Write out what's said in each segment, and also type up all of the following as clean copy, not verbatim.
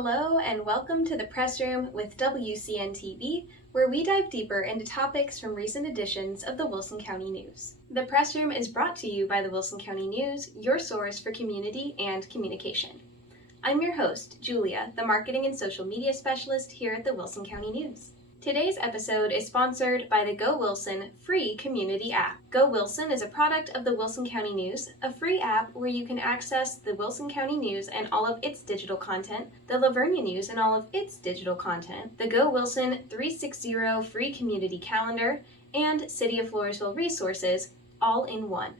Hello and welcome to the Press Room with WCN-TV, where we dive deeper into topics from recent editions of the Wilson County News. The Press Room is brought to you by the Wilson County News, your source for community and communication. I'm your host, Julia, the Marketing and Social Media Specialist here at the Wilson County News. Today's episode is sponsored by the Go Wilson free community app. Go Wilson is a product of the Wilson County News, a free app where you can access the Wilson County News and all of its digital content, the Vernia News and all of its digital content, the Go Wilson 360 free community calendar, and City of Floresville resources, all in one.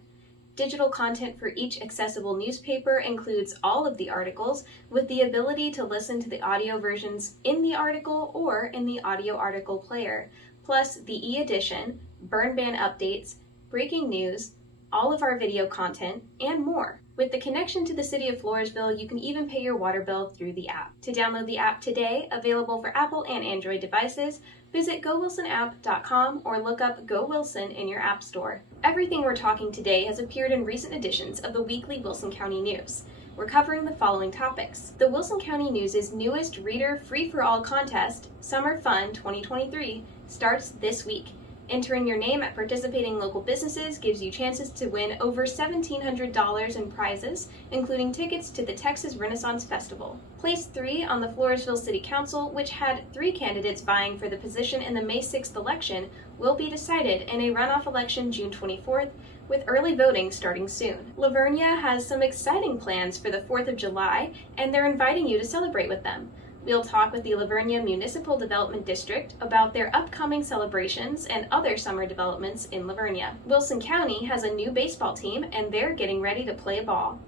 Digital content for each accessible newspaper includes all of the articles, with the ability to listen to the audio versions in the article or in the audio article player, plus the e-edition, burn ban updates, breaking news, all of our video content, and more. With the connection to the City of Floresville, you can even pay your water bill through the app. To download the app today, available for Apple and Android devices, visit GoWilsonApp.com or look up Go Wilson in your app store. Everything we're talking today has appeared in recent editions of the weekly Wilson County News. We're covering the following topics. The Wilson County News' newest reader free-for-all contest, Summer Fun 2023, starts this week. Entering your name at participating local businesses gives you chances to win over $1,700 in prizes, including tickets to the Texas Renaissance Festival. Place 3 on the Floresville City Council, which had 3 candidates vying for the position in the May 6th election, will be decided in a runoff election June 24th, with early voting starting soon. Vernia has some exciting plans for the 4th of July, and they're inviting you to celebrate with them. We'll talk with the Vernia Municipal Development District about their upcoming celebrations and other summer developments in Vernia. Wilson County has a new baseball team and they're getting ready to play ball.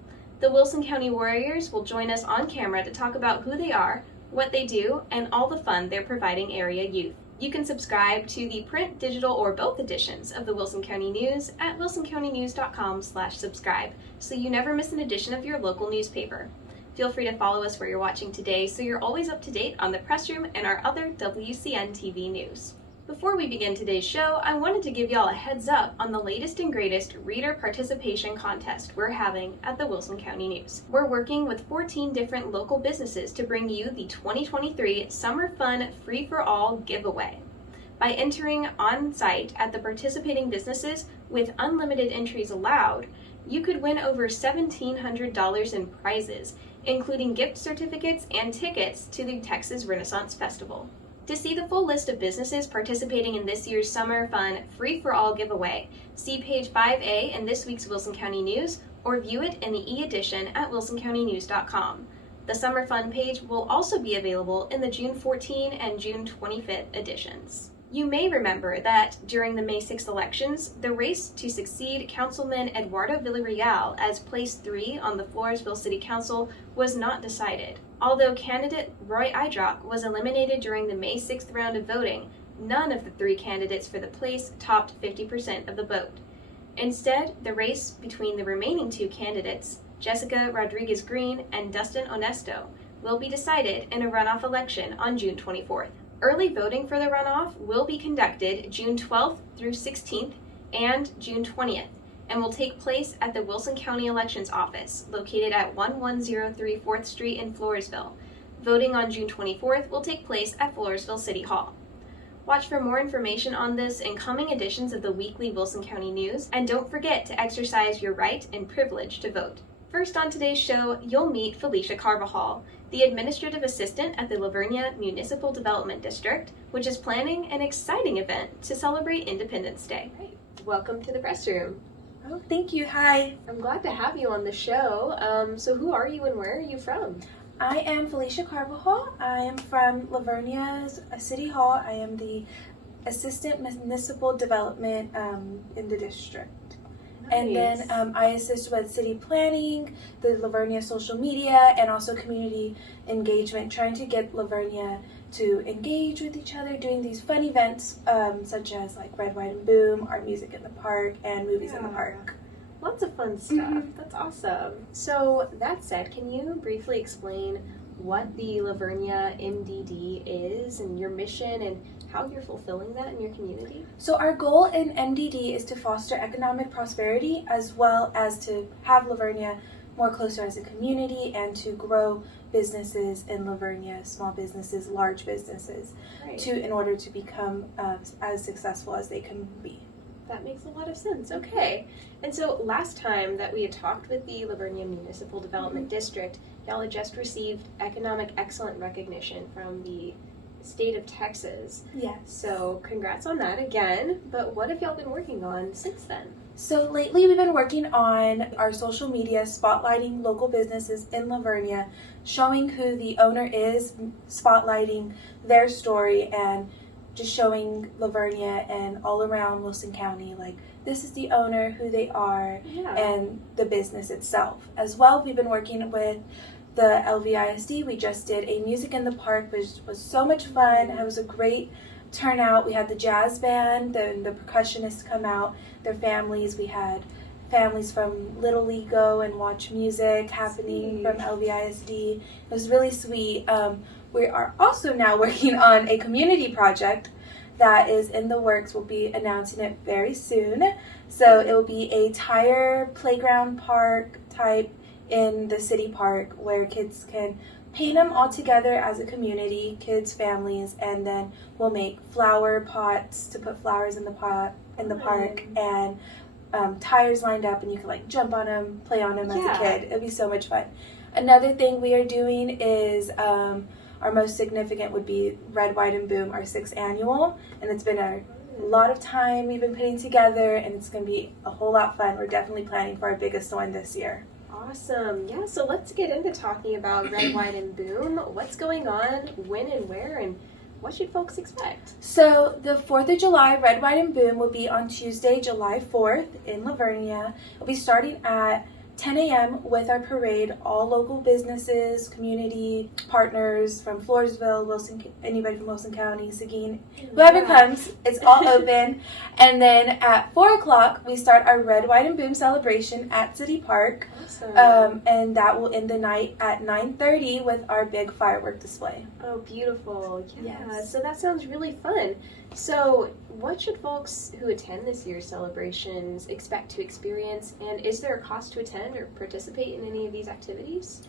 The Wilson County Warriors will join us on camera to talk about who they are, what they do, and all the fun they're providing area youth. You can subscribe to the print, digital, or both editions of the Wilson County News at wilsoncountynews.com/subscribe so you never miss an edition of your local newspaper. Feel free to follow us where you're watching today so you're always up to date on the Press Room and our other WCN TV news. Before we begin today's show, I wanted to give y'all a heads up on the latest and greatest reader participation contest we're having at the Wilson County News. We're working with 14 different local businesses to bring you the 2023 Summer Fun Free-for-All giveaway. By entering on-site at the participating businesses with unlimited entries allowed, you could win over $1,700 in prizes, including gift certificates and tickets to the Texas Renaissance Festival. To see the full list of businesses participating in this year's Summer Fun Free-for-All giveaway, see page 5A in this week's Wilson County News or view it in the e-edition at wilsoncountynews.com. The Summer Fun page will also be available in the June 14 and June 25th editions. You may remember that during the May 6th elections, the race to succeed Councilman Eduardo Villarreal as place 3 on the Floresville City Council was not decided. Although candidate Roy Idrock was eliminated during the May 6th round of voting, none of the 3 candidates for the place topped 50% of the vote. Instead, the race between the remaining 2 candidates, Jessica Rodriguez Green and Dustin Onesto, will be decided in a runoff election on June 24th. Early voting for the runoff will be conducted June 12th through 16th and June 20th and will take place at the Wilson County Elections Office, located at 1103 4th Street in Floresville. Voting on June 24th will take place at Floresville City Hall. Watch for more information on this in coming editions of the weekly Wilson County News, and don't forget to exercise your right and privilege to vote. First on today's show, you'll meet Felicia Carvajal, the Administrative Assistant at the Vernia Municipal Development District, which is planning an exciting event to celebrate Independence Day. Great. Welcome to the Press Room. Oh, thank you. Hi. I'm glad to have you on the show. So who are you and where are you from? I am Felicia Carvajal. I am from Vernia's City Hall. I am the Assistant Municipal Development in the district. Nice. And then I assist with city planning, the Vernia social media, and also community engagement, trying to get Vernia to engage with each other, doing these fun events such as like Red, White, and Boom, Art Music in the Park, and Movies in the Park. Lots of fun stuff. Mm-hmm. That's awesome. So that said, can you briefly explain what the Vernia MDD is and your mission and how you're fulfilling that in your community? So our goal in MDD is to foster economic prosperity as well as to have Vernia more closer as a community and to grow businesses in Vernia, small businesses, large businesses, Right. in order to become as successful as they can be. That makes a lot of sense. Okay. And so last time that we had talked with the Vernia Municipal Development District, y'all had just received Economic Excellence recognition from the state of Texas. Yes. So congrats on that again. But what have y'all been working on since then? So lately we've been working on our social media, spotlighting local businesses in Vernia, showing who the owner is, spotlighting their story, and just showing Vernia and all around Wilson County, like, this is the owner, who they are, and the business itself. As well, we've been working with the LVISD. We just did a Music in the Park, which was so much fun. It was a great turnout. We had the jazz band, the percussionists come out, their families. We had families from Little League go and watch music happening from LVISD. It was really sweet. We are also now working on a community project that is in the works. We'll be announcing it very soon. So it will be a tire playground park type in the city park where kids can paint them all together as a community, kids, families, and then we'll make flower pots to put flowers in the park, and tires lined up, and you can like jump on them, play on them as a kid. It'd be so much fun. Another thing we are doing is our most significant would be Red, White, and Boom, our 6th annual, and it's been a lot of time we've been putting together, and it's going to be a whole lot fun. We're definitely planning for our biggest one this year. Awesome. Yeah, so let's get into talking about Red, White, and Boom. What's going on, when and where, and what should folks expect? So the 4th of July, Red, White, and Boom will be on Tuesday, July 4th in Vernia. It'll be starting at 10 a.m. with our parade. All local businesses, community partners from Floresville, anybody from Wilson County, Seguin, whoever comes, it's all open. And then at 4 o'clock, we start our Red, White, and Boom celebration at City Park. Awesome. And that will end the night at 9:30 with our big firework display. Oh, beautiful. Yeah, Yes. So that sounds really fun. So what should folks who attend this year's celebrations expect to experience, and is there a cost to attend or participate in any of these activities?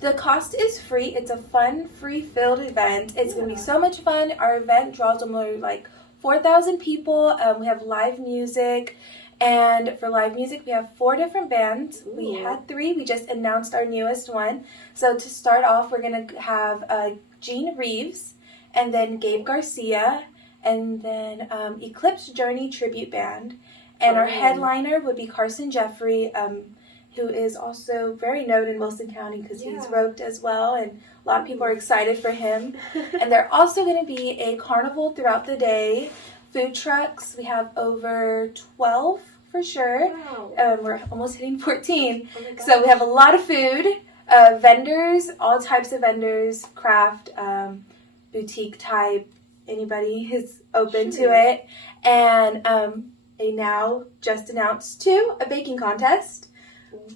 The cost is free. It's a fun, free-filled event. It's going to be so much fun. Our event draws almost like 4,000 people. We have live music, and for live music, we have 4 different bands. Ooh. We had 3. We just announced our newest one. So to start off, we're going to have Gene Reeves, and then Gabe Garcia, and then Eclipse Journey Tribute Band. And our headliner would be Carson Jeffrey, who is also very known in Wilson County because he's roped as well, and a lot of people are excited for him. And they're also going to be a carnival throughout the day, food trucks. We have over 12 for sure. Wow. We're almost hitting 14. Oh my gosh. So we have a lot of food, vendors, all types of vendors, craft, boutique type. Anybody is open to it. And a now just announced too, a baking contest.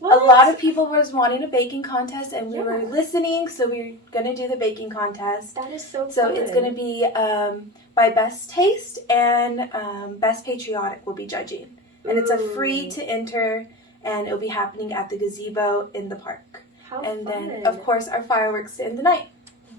What? A lot of people was wanting a baking contest, and we were listening, so we're going to do the baking contest. That is so So fun. it's going to be by Best Taste, and Best Patriotic will be judging. And it's a free to enter, and it'll be happening at the gazebo in the park. How And fun. then, of course, our fireworks to end the night.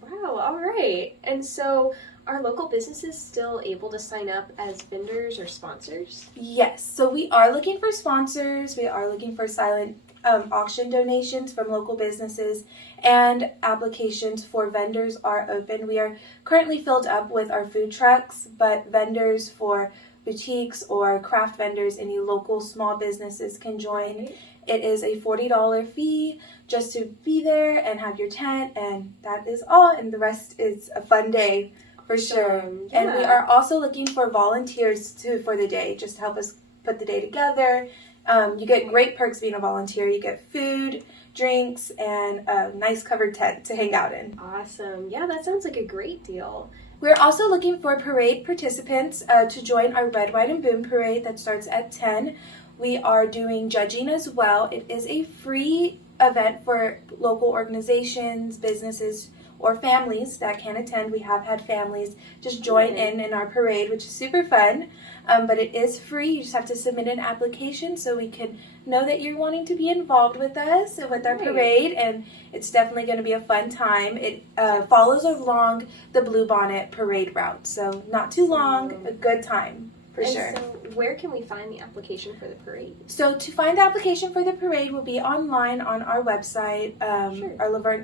Wow, all right. And so are local businesses still able to sign up as vendors or sponsors? Yes, so we are looking for sponsors. We are looking for silent auction donations from local businesses, and applications for vendors are open. We are currently filled up with our food trucks, but vendors for boutiques or craft vendors, any local small businesses can join. Right. It is a $40 fee just to be there and have your tent, and that is all, and the rest is a fun day. For sure. Yeah. And we are also looking for volunteers for the day, just to help us put the day together. You get great perks being a volunteer. You get food, drinks, and a nice covered tent to hang out in. Awesome. Yeah, that sounds like a great deal. We're also looking for parade participants to join our Red, White, and Boom parade that starts at 10. We are doing judging as well. It is a free event for local organizations, businesses, or families that can attend. We have had families just join in our parade, which is super fun. But it is free. You just have to submit an application so we can know that you're wanting to be involved with us and with our parade, and it's definitely going to be a fun time. It follows along the Bluebonnet parade route, so not too long, a good time for sure. So where can we find the application for the parade? So to find the application for the parade will be online on our website, our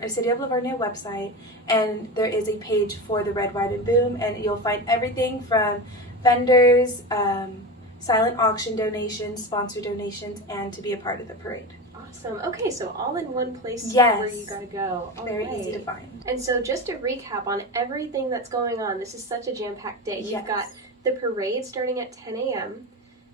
City of La Vernia website, and there is a page for the Red, White, and Boom, and you'll find everything from vendors, silent auction donations, sponsor donations, and to be a part of the parade. Awesome. Okay, so all in one place yes. where you gotta go. Very easy to find. And so just to recap on everything that's going on, this is such a jam-packed day. Yes. You've got the parade starting at 10 a.m.,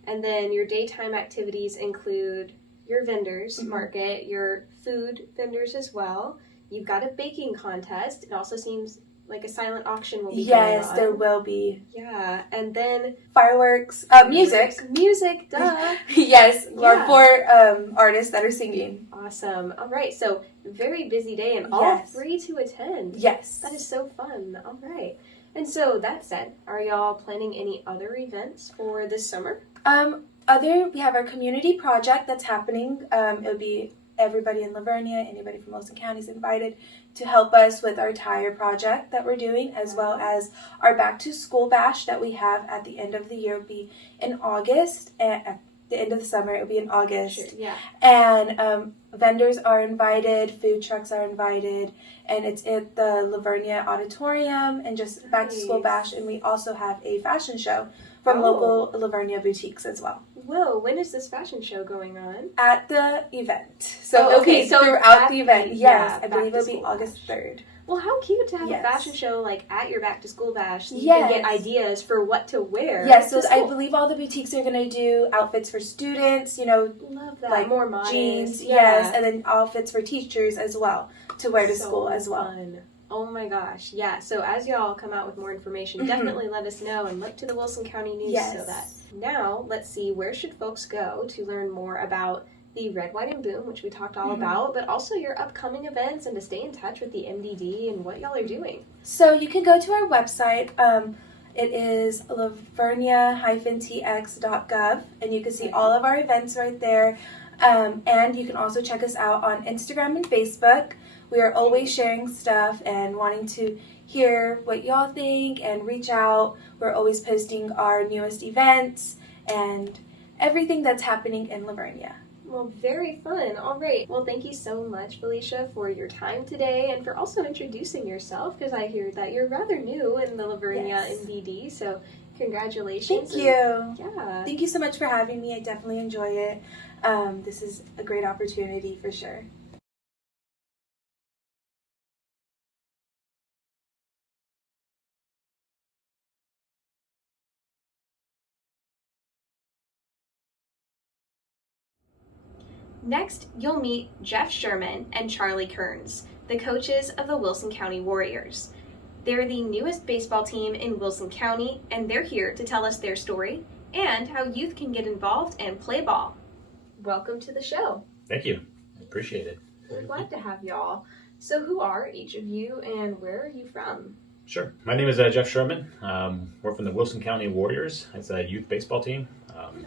and then your daytime activities include your vendors market, your food vendors as well. You've got a baking contest. It also seems like a silent auction will be going on. Yes, there will be. Yeah, and then fireworks, music. Music, duh. Yes, our 4 artists that are singing. Awesome. All right, so very busy day and all free to attend. Yes. That is so fun. All right. And so that said, are y'all planning any other events for this summer? We have our community project that's happening. It'll be everybody in La Vernia, anybody from Wilson County is invited to help us with our tire project that we're doing, as well as our back to school bash that we have at the end of the year. It'll be in August, and at the end of the summer it'll be in August. Sure, yeah. And vendors are invited, food trucks are invited, and it's at the La Vernia Auditorium, and just back to school bash. And we also have a fashion show from local La Vernia boutiques as well. Whoa, when is this fashion show going on? At the event. So, so throughout the event, yes, I believe it'll be August 3rd. Well, how cute to have a fashion show like at your back to school bash so you can get ideas for what to wear. Yes, so I believe all the boutiques are going to do outfits for students, love that. Like more modest. Jeans, yes, and then outfits for teachers as well to wear to school as well. Fun. Oh my gosh, yeah. So as y'all come out with more information, definitely let us know and look to the Wilson County News so that. Now, let's see, where should folks go to learn more about the Red, White, and Boom, which we talked all about, but also your upcoming events and to stay in touch with the MDD and what y'all are doing? So you can go to our website. It is lavernia-tx.gov, and you can see all of our events right there. And you can also check us out on Instagram and Facebook. We are always sharing stuff and wanting to hear what y'all think and reach out. We're always posting our newest events and everything that's happening in La Vernia. Well, very fun. All right. Well, thank you so much, Felicia, for your time today and for also introducing yourself, because I hear that you're rather new in the La Vernia MDD, so congratulations. Thank you. Yeah. Thank you so much for having me. I definitely enjoy it. This is a great opportunity for sure. Next, you'll meet Jeff Sherman and Charlie Kearns, the coaches of the Wilson County Warriors. They're the newest baseball team in Wilson County, and they're here to tell us their story and how youth can get involved and play ball. Welcome to the show. Thank you. I appreciate it. We're glad to have y'all. So who are each of you and where are you from? Sure. My name is Jeff Sherman. We're from the Wilson County Warriors. It's a youth baseball team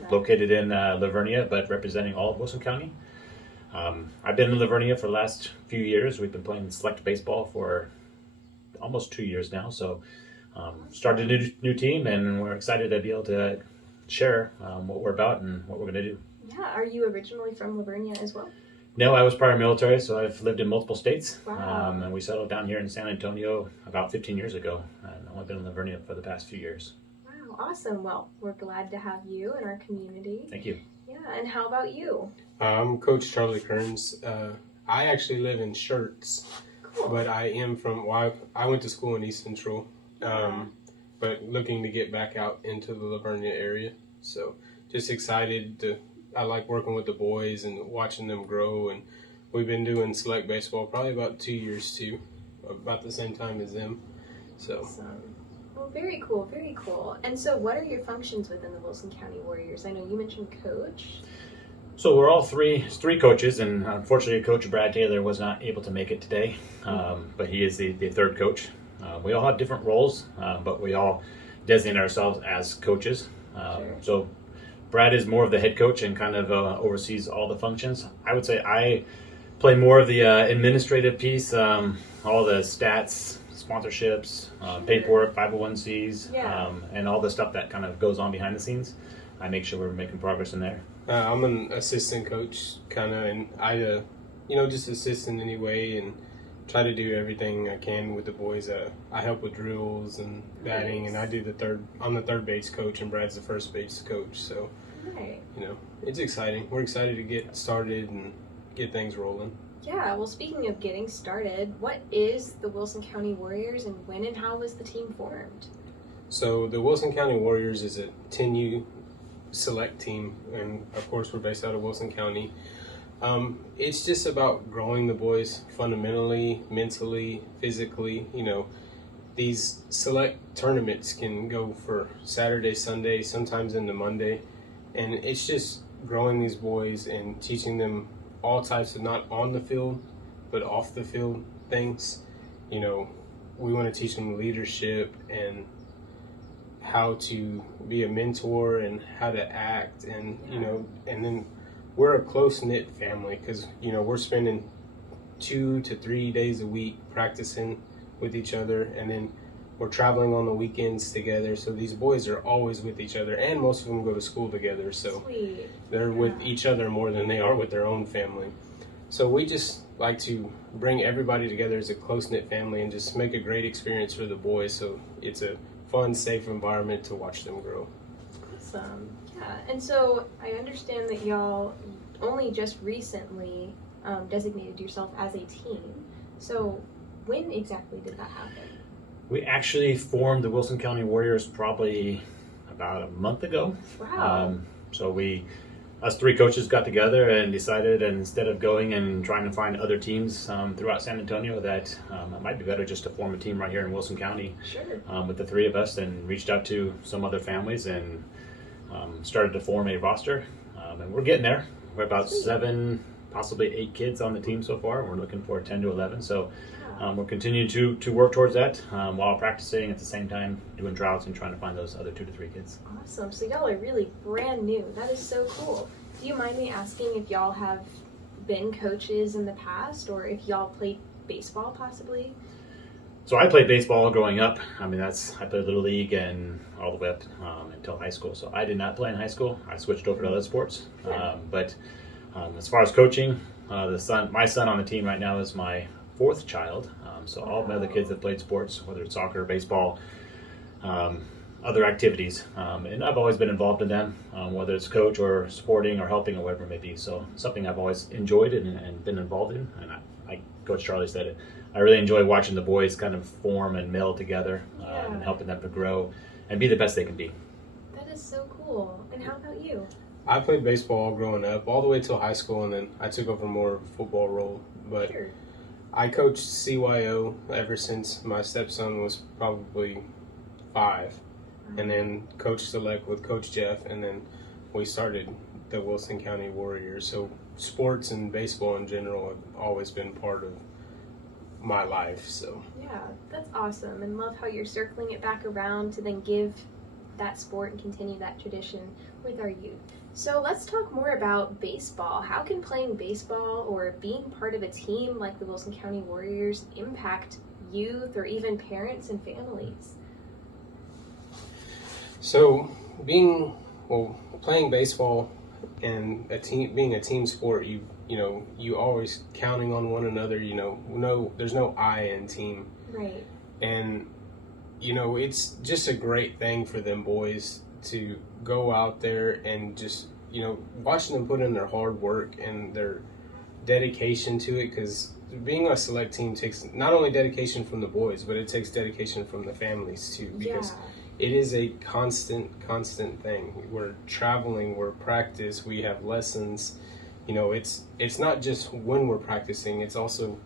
located in La Vernia, but representing all of Wilson County. I've been in La Vernia for the last few years. We've been playing select baseball for almost 2 years now. So started a new team, and we're excited to be able to share what we're about and what we're going to do. Yeah. Are you originally from La Vernia as well? No, I was prior military, so I've lived in multiple states. Wow. And we settled down here in San Antonio about 15 years ago. And I've only been in La Vernia for the past few years. Wow, awesome. Well, we're glad to have you in our community. Thank you. Yeah, and how about you? I'm Coach Charlie Kearns. I actually live in Schertz, but I went to school in East Central, but looking to get back out into the La Vernia area. So just excited I like working with the boys and watching them grow, and we've been doing select baseball probably about 2 years too, about the same time as them. So. Awesome. Well, very cool, very cool. And so what are your functions within the Wilson County Warriors? I know you mentioned coach. So we're all three coaches, and unfortunately, Coach Brad Taylor was not able to make it today, but he is the third coach. We all have different roles, but we all designate ourselves as coaches. Sure. So Brad is more of the head coach and kind of oversees all the functions. I would say I play more of the administrative piece, all the stats, sponsorships, paperwork, 501Cs, Yeah. and all the stuff that kind of goes on behind the scenes. I make sure we're making progress in there. I'm an assistant coach, kind of, and I, just assist in any way and try to do everything I can with the boys. I help with drills and batting, and I do I'm the third base coach, and Brad's the first base coach. So, Right. it's exciting. We're excited to get started and get things rolling. Yeah, well, speaking of getting started, what is the Wilson County Warriors, and when and how was the team formed? So the Wilson County Warriors is a 10U select team, and of course we're based out of Wilson County. It's just about growing the boys fundamentally, mentally, physically. These select tournaments can go for Saturday, Sunday, sometimes into Monday, and it's just growing these boys and teaching them all types of, not on the field but off the field things. We want to teach them leadership and how to be a mentor and how to act, and and then we're a close-knit family because we're spending 2 to 3 days a week practicing with each other, and then we're traveling on the weekends together, so these boys are always with each other, and most of them go to school together, so Sweet. they're with each other more than they are with their own family. So we just like to bring everybody together as a close-knit family and just make a great experience for the boys, so it's a fun, safe environment to watch them grow. Awesome. Yeah, and so I understand that y'all only just recently designated yourself as a team. So when exactly did that happen? We actually formed the Wilson County Warriors probably about a month ago. Wow. So us three coaches got together and decided, and instead of going and trying to find other teams throughout San Antonio, that it might be better just to form a team right here in Wilson County Sure. with the three of us, and reached out to some other families and started to form a roster. And we're getting there. We're about Sweet. 7, possibly 8 kids on the team so far. We're looking for 10 to 11. So we're continuing to work towards that while practicing at the same time, doing tryouts and trying to find those other 2 to 3 kids. Awesome. So y'all are really brand new. That is so cool. Do you mind me asking if y'all have been coaches in the past, or if y'all played baseball possibly? So I played baseball growing up. I played Little League and all the way up until high school. So I did not play in high school. I switched over to other sports. But as far as coaching, my son on the team right now is my 4th child. So all of my other kids have played sports, whether it's soccer, baseball, other activities. And I've always been involved in them, whether it's coach or sporting or helping or whatever it may be. So something I've always enjoyed and been involved in. And like Coach Charlie said, I really enjoy watching the boys kind of form and meld together and helping them to grow and be the best they can be. That is so cool. And how about you? I played baseball growing up all the way till high school, and then I took over more of a football role. But Sure. I coached CYO ever since my stepson was probably 5, and then coached select with Coach Jeff, and then we started the Wilson County Warriors. So sports and baseball in general have always been part of my life. So Yeah, that's awesome, and love how you're circling it back around to then give that sport and continue that tradition with our youth. So let's talk more about baseball. How can playing baseball or being part of a team like the Wilson County Warriors impact youth or even parents and families? So playing baseball and being a team sport, you always counting on one another. There's no I in team, Right. and it's just a great thing for them boys to go out there and just watching them put in their hard work and their dedication to it, because being a select team takes not only dedication from the boys, but it takes dedication from the families too, because it is a constant thing. We're traveling, we're practice, we have lessons. It's not just when we're practicing, it's also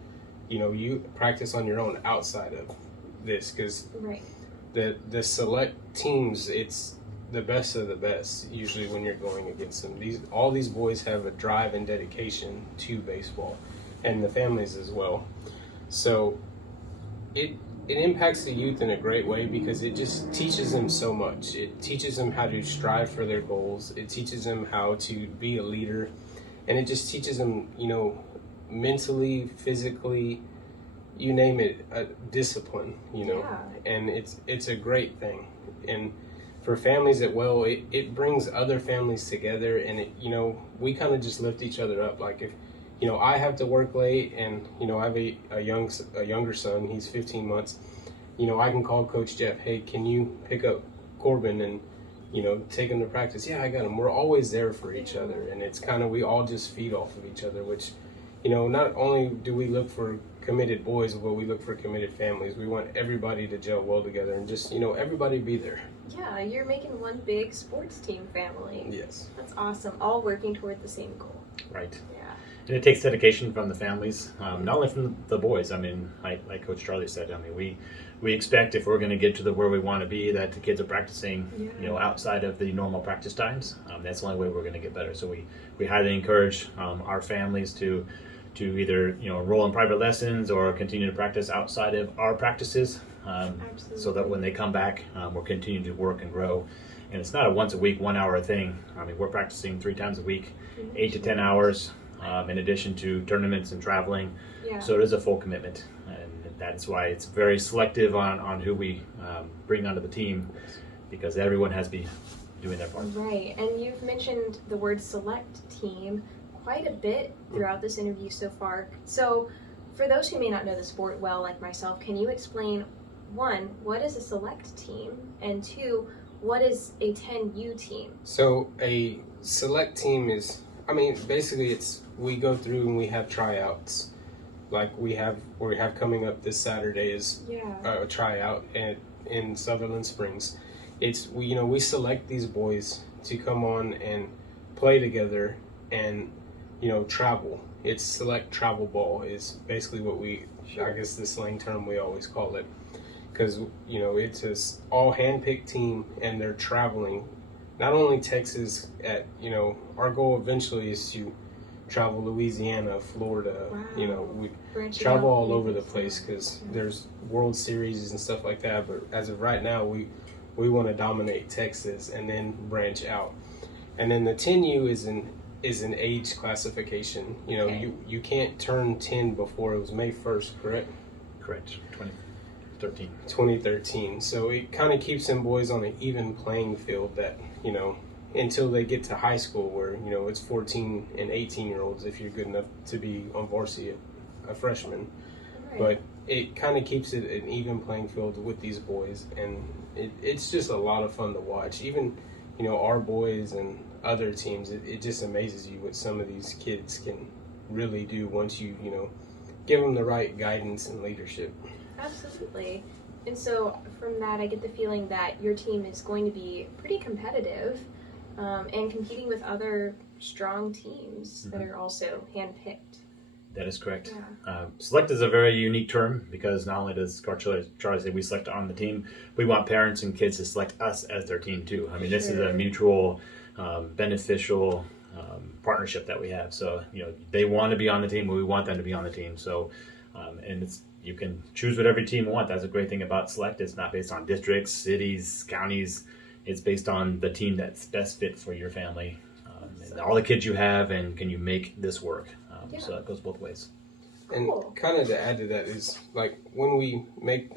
you practice on your own outside of this, because Right. the select teams, the best of the best usually when you're going against them. All these boys have a drive and dedication to baseball, and the families as well. So it impacts the youth in a great way because it just teaches them so much. It teaches them how to strive for their goals. It teaches them how to be a leader, and it just teaches them, mentally, physically, you name it, discipline, and it's a great thing. And for families it brings other families together, and we kind of just lift each other up. Like if I have to work late, and I have a younger son, he's 15 months, I can call Coach Jeff, hey, can you pick up Corbin and take him to practice? Yeah, I got him. We're always there for each other, and it's kind of, we all just feed off of each other, which not only do we look for committed boys, but we look for committed families. We want everybody to gel well together and just everybody be there. Yeah, you're making one big sports team family. Yes, that's awesome. All working toward the same goal. Right. Yeah. And it takes dedication from the families, not only from the boys. I mean, like Coach Charlie said, I mean, we expect if we're going to get to where we want to be, that the kids are practicing, outside of the normal practice times. That's the only way we're going to get better. So we highly encourage our families to either enroll in private lessons or continue to practice outside of our practices, so that when they come back, we're continuing to work and grow. And it's not a once a week, 1 hour thing. I mean, we're practicing 3 times a week, 8 to 10 hours, in addition to tournaments and traveling. Yeah. So it is a full commitment, and that's why it's very selective on who we bring onto the team, because everyone has to be doing their part. Right, and you've mentioned the word select team quite a bit throughout this interview so far. So for those who may not know the sport well, like myself, can you explain, 1, what is a select team, and 2, what is a 10U team? So a select team is, basically we go through and we have tryouts. Like we have coming up this Saturday is a tryout in Sutherland Springs. We select these boys to come on and play together and travel. It's select travel ball is basically what I guess the slang term we always call it, because it's an all handpicked team, and they're traveling not only Texas. Our goal eventually is to travel Louisiana, Florida. Wow. We Branch travel out. all over the place because there's World Series and stuff like that. But as of right now, we want to dominate Texas and then branch out. And then the 10U is an age classification. Okay. You can't turn 10 before it was May 1st, correct? Correct. 2013. 2013. So it kind of keeps them boys on an even playing field that, until they get to high school where, it's 14 and 18-year-olds if you're good enough to be on varsity, a freshman. Right. But it kind of keeps it an even playing field with these boys, and it's just a lot of fun to watch. Even, our boys and other teams, it just amazes you what some of these kids can really do once you, give them the right guidance and leadership. Absolutely. And so from that, I get the feeling that your team is going to be pretty competitive, and competing with other strong teams that are also handpicked. That is correct. Yeah. Select is a very unique term because not only does Charlie say we select on the team, we want parents and kids to select us as their team too. I mean, this is a mutual, beneficial partnership that we have. So, they want to be on the team, but we want them to be on the team. So, and you can choose whatever team you want. That's a great thing about Select. It's not based on districts, cities, counties. It's based on the team that's best fit for your family, and all the kids you have, and can you make this work? So it goes both ways. And kind of to add to that is, like, when we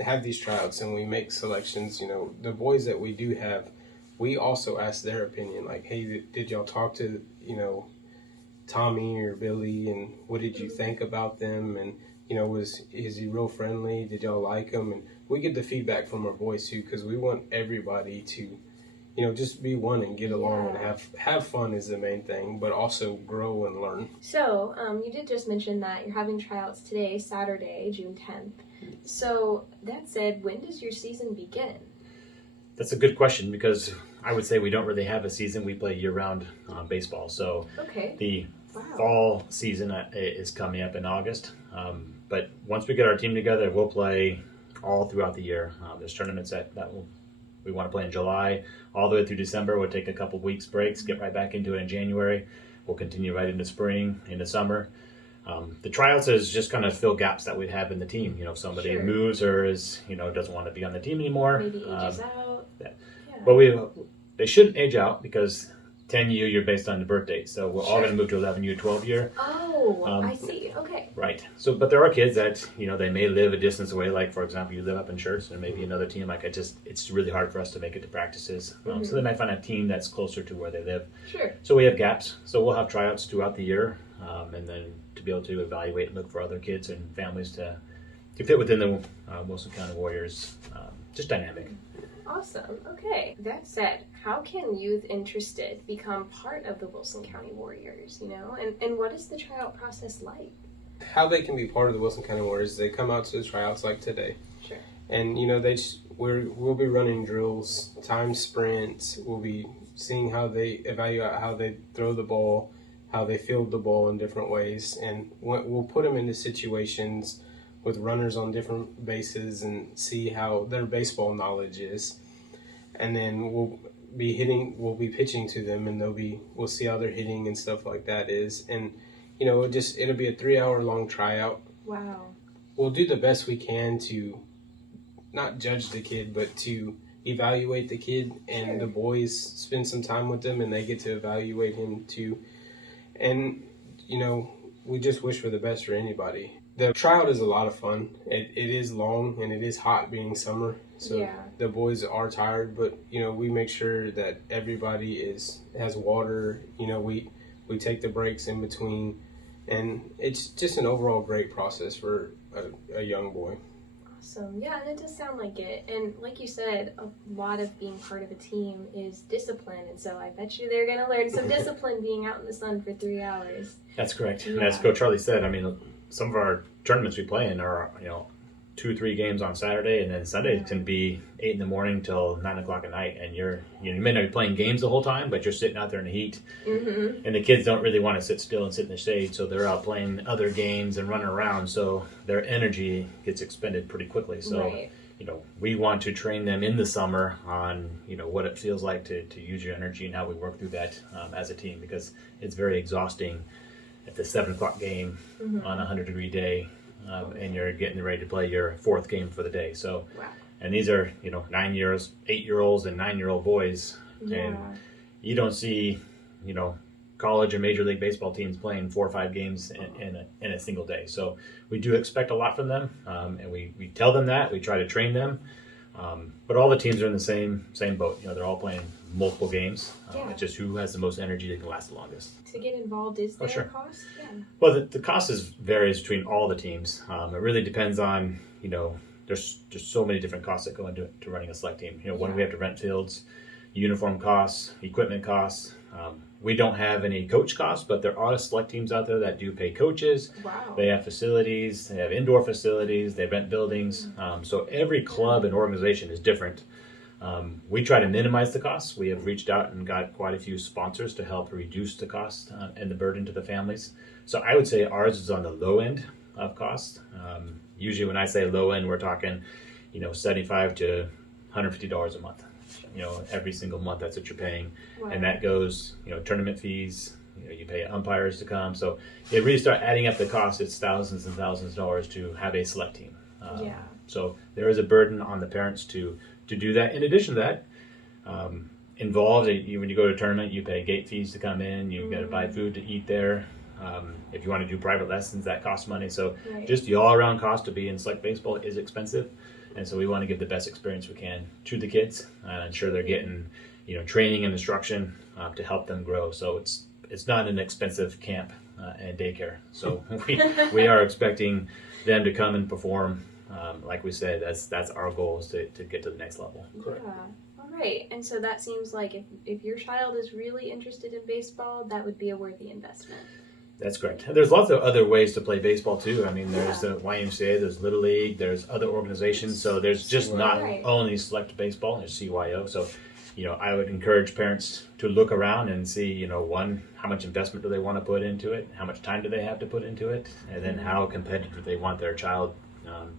have these tryouts and we make selections, the boys that we do have, we also ask their opinion. Like, hey, did y'all talk to, Tommy or Billy, and what did you think about them? And, is he real friendly? Did y'all like him? And we get the feedback from our boys too, because we want everybody to, just be one and get along and have fun is the main thing, but also grow and learn. So, you did just mention that you're having tryouts today, Saturday, June 10th. So, that said, when does your season begin? That's a good question, because I would say we don't really have a season. We play year-round baseball. So the fall season is coming up in August. But once we get our team together, we'll play all throughout the year. There's tournaments that will we want to play in July all the way through December. We'll take a couple weeks breaks, get right back into it in January. We'll continue right into spring, into summer. The tryouts is just kind of fill gaps that we'd have in the team. If somebody Sure. moves or is, doesn't want to be on the team anymore. Maybe ages out. Yeah. Yeah. But they shouldn't age out because 10U, you're based on the birth date. So we're all Sure. going to move to 11U, 12-year. Oh, Um, I see. Okay. Right. So, but there are kids that, they may live a distance away. Like, for example, you live up in Schertz and maybe another team. It's really hard for us to make it to practices. So they might find a team that's closer to where they live. Sure. So we have gaps. So we'll have tryouts throughout the year. And then to be able to evaluate and look for other kids and families to fit within the Wilson County Warriors, just dynamic. Awesome. Okay. That said, how can youth interested become part of the Wilson County Warriors, And what is the tryout process like? How they can be part of the Wilson County Warriors, they come out to the tryouts like today. Sure. And we'll be running drills, time sprints. We'll be seeing how they evaluate how they throw the ball, how they field the ball in different ways, and we'll put them into situations with runners on different bases and see how their baseball knowledge is. And then we'll be pitching to them, and we'll see how their hitting and stuff like that is. And it'll be a 3-hour long tryout. Wow. We'll do the best we can to not judge the kid, but to evaluate the kid, and Sure. the boys spend some time with them and they get to evaluate him too. And we just wish for the best for anybody. The tryout is a lot of fun. It is long and it is hot being summer, so Yeah. the boys are tired, but we make sure that everybody has water. We take the breaks in between, and it's just an overall great process for a young boy. Awesome. Yeah, and it does sound like it. And like you said, a lot of being part of a team is discipline. And so I bet you they're going to learn some discipline being out in the sun for 3 hours. That's correct. And Yeah. as Coach Charlie said, some of our tournaments we play in are, 2-3 games on Saturday, and then Sunday can be 8 in the morning till 9 o'clock at night. And you may not be playing games the whole time, but you're sitting out there in the heat. Mm-hmm. And the kids don't really want to sit still and sit in the shade, so they're out playing other games and running around. So their energy gets expended pretty quickly. So, Right. we want to train them in the summer on, what it feels like to use your energy and how we work through that as a team, because it's very exhausting at the 7 o'clock game on a 100-degree day. And you're getting ready to play your 4th game for the day. So, Wow. and these are 8-year-olds and 9-year-old boys, Yeah. and you don't see college or major league baseball teams playing 4 or 5 games in a single day. So we do expect a lot from them, and we tell them that we try to train them. But all the teams are in the same boat. They're all playing multiple games. Yeah. It's just who has the most energy that can last the longest. To get involved, is there sure. a cost? Yeah. Well, the cost varies between all the teams. It really depends on, there's just so many different costs that go into running a select team. When we have to rent fields, uniform costs, equipment costs. We don't have any coach costs, but there are select teams out there that do pay coaches. Wow. They have facilities, they have indoor facilities, they rent buildings. So every club and organization is different. We try to minimize the costs. We have reached out and got quite a few sponsors to help reduce the cost and the burden to the families. So I would say ours is on the low end of cost. Usually when I say low end, we're talking, $75 to $150 a month. Every single month, that's what you're paying. Wow. And that goes, tournament fees, you pay umpires to come. So it really start adding up the cost. It's thousands and thousands of dollars to have a select team. Yeah. So there is a burden on the parents to do that. In addition to that, involved, when you go to a tournament, you pay gate fees to come in. You've got to buy food to eat there. If you want to do private lessons, that costs money. So Right. just the all-around cost to be in select baseball is expensive. And so we want to give the best experience we can to the kids and ensure they're getting, training and instruction to help them grow. So it's not an expensive camp and daycare. So we are expecting them to come and perform. Like we said, that's our goal, is to get to the next level. Yeah. All right. And so that seems like if your child is really interested in baseball, that would be a worthy investment. That's correct. And there's lots of other ways to play baseball too. There's the YMCA, there's Little League, there's other organizations. So there's just not Right. only select baseball, there's CYO. So, I would encourage parents to look around and see, one, how much investment do they want to put into it? How much time do they have to put into it? And then how competitive they want their child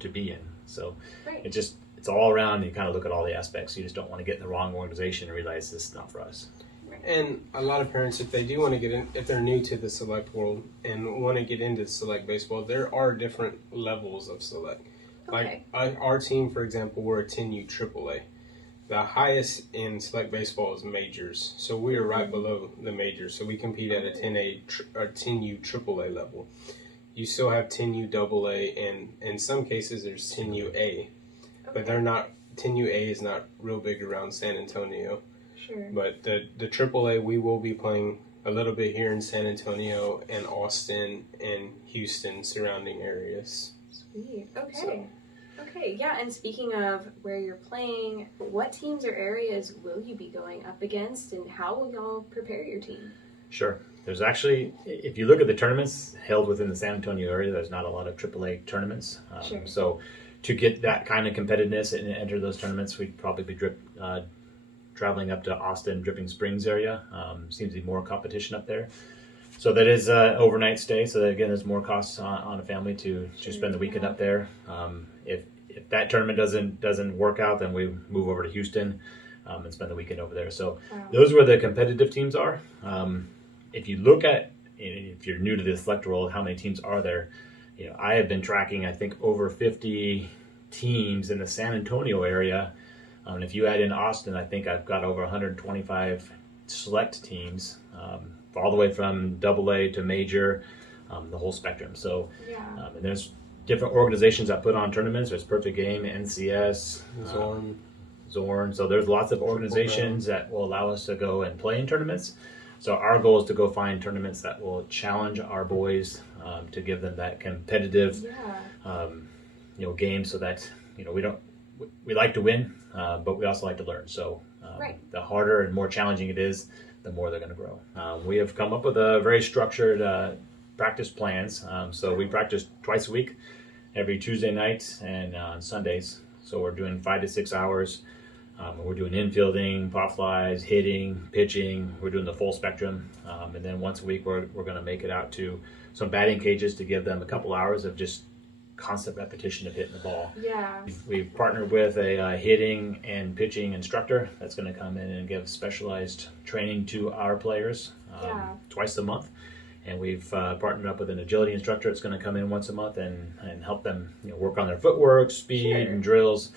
to be in. So Right. it's it's all around. You kind of look at all the aspects. You just don't want to get in the wrong organization and realize this is not for us. And a lot of parents, if they do want to get in, if they're new to the select world and want to get into select baseball, there are different levels of select. Okay. Like our team, for example, we're a 10U AAA. The highest in select baseball is majors, so we are right below the majors. So we compete at a 10U AAA level. You still have 10U AA, and in some cases there's 10U A, but they're not. 10U A is not real big around San Antonio. Sure. But the AAA, we will be playing a little bit here in San Antonio and Austin and Houston surrounding areas. Sweet. Okay. Okay, yeah, and speaking of where you're playing, what teams or areas will you be going up against, and how will y'all prepare your team? Sure. There's actually, if you look at the tournaments held within the San Antonio area, there's not a lot of AAA tournaments. Sure. So to get that kind of competitiveness and enter those tournaments, we'd probably be traveling up to Austin, Dripping Springs area. Seems to be more competition up there. So that is an overnight stay. So that, again, there's more costs on a family to spend the weekend up there. If that tournament doesn't work out, then we move over to Houston and spend the weekend over there. So those where the competitive teams are. If you look at, if you're new to the select world, how many teams are there? I have been tracking, I think, over 50 teams in the San Antonio area. If you add in Austin, I think I've got over 125 select teams, all the way from AA to major, the whole spectrum. So, and there's different organizations that put on tournaments. There's Perfect Game, NCS, Zorn. So there's lots of organizations that will allow us to go and play in tournaments. So our goal is to go find tournaments that will challenge our boys to give them that competitive, game, so that we like to win, but we also like to learn. So the harder and more challenging it is, the more they're going to grow. We have come up with a very structured practice plans. So we practice twice a week, every Tuesday night and on Sundays. So we're doing 5 to 6 hours. We're doing infielding, pop flies, hitting, pitching. We're doing the full spectrum. And then once a week, we're going to make it out to some batting cages to give them a couple hours of just constant repetition of hitting the ball. Yeah. We've partnered with a hitting and pitching instructor that's going to come in and give specialized training to our players twice a month. And we've partnered up with an agility instructor that's going to come in once a month and help them work on their footwork, speed, and drills.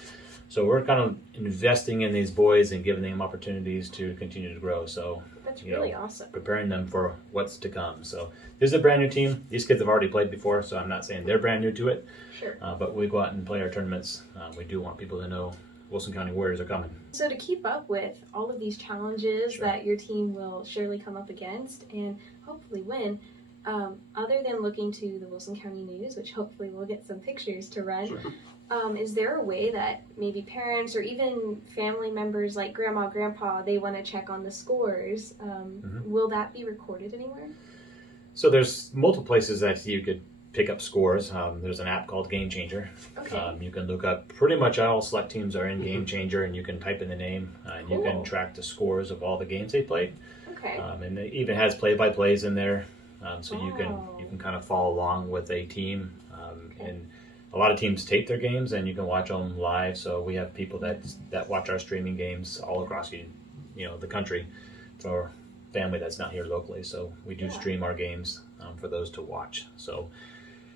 So we're kind of investing in these boys and giving them opportunities to continue to grow. So that's really awesome. Preparing them for what's to come. So this is a brand new team. These kids have already played before, so I'm not saying they're brand new to it. Sure. But we go out and play our tournaments. We do want people to know Wilson County Warriors are coming. So to keep up with all of these challenges that your team will surely come up against and hopefully win, other than looking to the Wilson County News, which hopefully we'll get some pictures to run, is there a way that maybe parents or even family members like grandma, grandpa, they want to check on the scores? Will that be recorded anywhere? So there's multiple places that you could pick up scores. There's an app called Game Changer. Okay. You can look up pretty much all select teams are in Game Changer, and you can type in the name and you can track the scores of all the games they played. Okay. And it even has play-by-plays in there, so you can kind of follow along with a team. And a lot of teams tape their games, and you can watch them live. So we have people that watch our streaming games all across the country for family that's not here locally. So we do stream our games for those to watch. So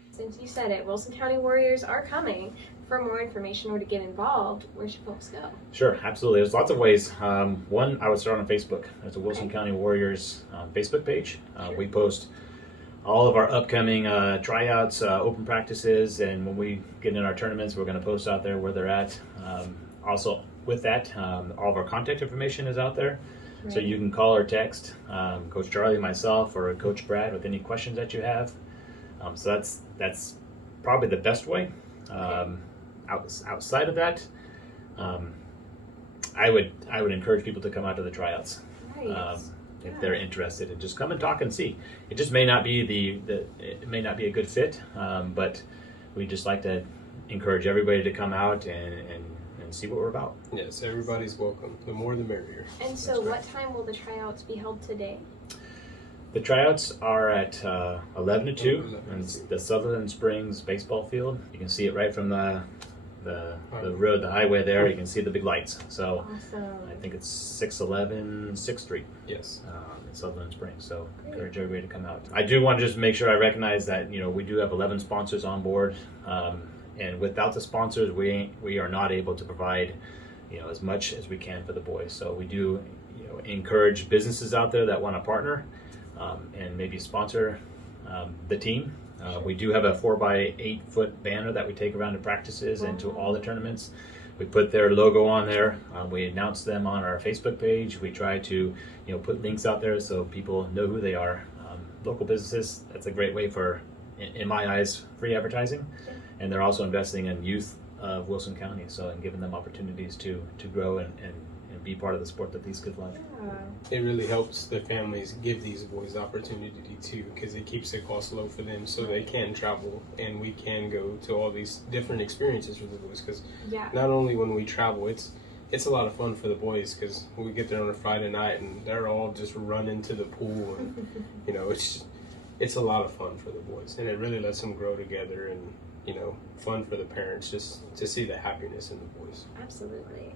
since you said it, Wilson County Warriors are coming. For more information or to get involved, where should folks go? Sure, absolutely. There's lots of ways. One, I would start on Facebook. There's a Wilson County Warriors Facebook page. We post all of our upcoming tryouts, open practices, and when we get in our tournaments, we're going to post out there where they're at. Also, with that, all of our contact information is out there. So you can call or text Coach Charlie, myself, or Coach Brad with any questions that you have. So that's probably the best way. Outside of that, I would encourage people to come out to the tryouts if they're interested, and just come and talk and see. It just may not be it may not be a good fit, but we just like to encourage everybody to come out and see what we're about. Yes, everybody's welcome. The more the merrier. And so what time will the tryouts be held today? The tryouts are at 11 to 2 in the Sutherland Springs baseball field. You can see it right from the the road, the highway there. You can see the big lights. So Awesome. I think it's 611 6th Street. Yes. In Sutherland Springs. So encourage everybody to come out. I do want to just make sure I recognize that we do have 11 sponsors on board, and without the sponsors, we are not able to provide as much as we can for the boys. So we do encourage businesses out there that want to partner and maybe sponsor the team. We do have a 4x8 foot banner that we take around to practices and to all the tournaments. We put their logo on there. We announce them on our Facebook page. We try to put links out there so people know who they are. Local businesses, that's a great way for, in my eyes, free advertising. And they're also investing in youth of Wilson County, and giving them opportunities to grow and be part of the sport that these kids love. It really helps the families give these boys opportunity too, because it keeps the cost low for them, so they can travel and we can go to all these different experiences for the boys. Because not only when we travel, it's a lot of fun for the boys, because we get there on a Friday night and they're all just running to the pool, and it's a lot of fun for the boys, and it really lets them grow together, and fun for the parents just to see the happiness in the boys. Absolutely.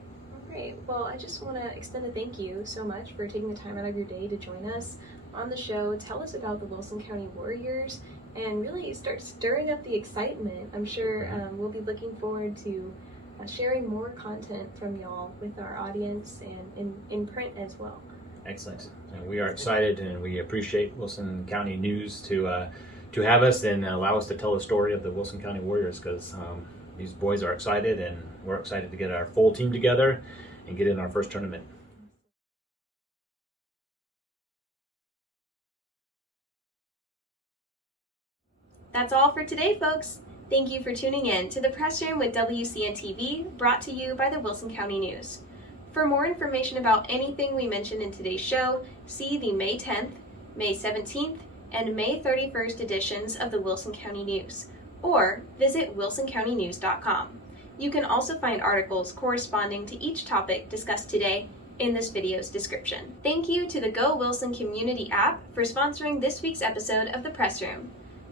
Great. Well, I just want to extend a thank you so much for taking the time out of your day to join us on the show, tell us about the Wilson County Warriors, and really start stirring up the excitement. I'm sure we'll be looking forward to sharing more content from y'all with our audience and in print as well. Excellent. And we are excited, and we appreciate Wilson County News to have us and allow us to tell the story of the Wilson County Warriors, because these boys are excited, and we're excited to get our full team together and get in our first tournament. That's all for today, folks. Thank you for tuning in to the Press Room with WCN-TV, brought to you by the Wilson County News. For more information about anything we mentioned in today's show, see the May 10th, May 17th, and May 31st editions of the Wilson County News, or visit wilsoncountynews.com. You can also find articles corresponding to each topic discussed today in this video's description. Thank you to the Go Wilson Community app for sponsoring this week's episode of the Press Room.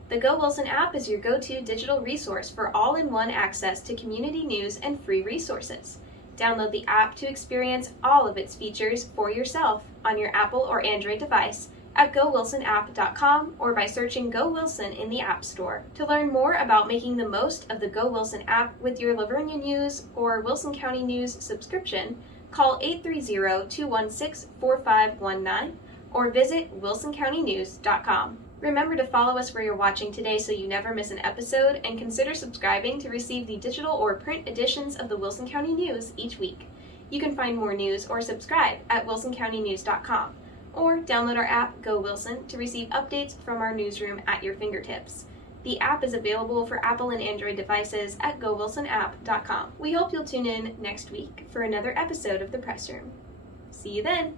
The Go Wilson app is your go-to digital resource for all-in-one access to community news and free resources. Download the app to experience all of its features for yourself on your Apple or Android device at gowilsonapp.com or by searching Go Wilson in the App Store. To learn more about making the most of the Go Wilson app with your Vernia News or Wilson County News subscription, call 830-216-4519 or visit wilsoncountynews.com. Remember to follow us where you're watching today so you never miss an episode, and consider subscribing to receive the digital or print editions of the Wilson County News each week. You can find more news or subscribe at wilsoncountynews.com, or download our app, Go Wilson, to receive updates from our newsroom at your fingertips. The app is available for Apple and Android devices at gowilsonapp.com. We hope you'll tune in next week for another episode of The Press Room. See you then!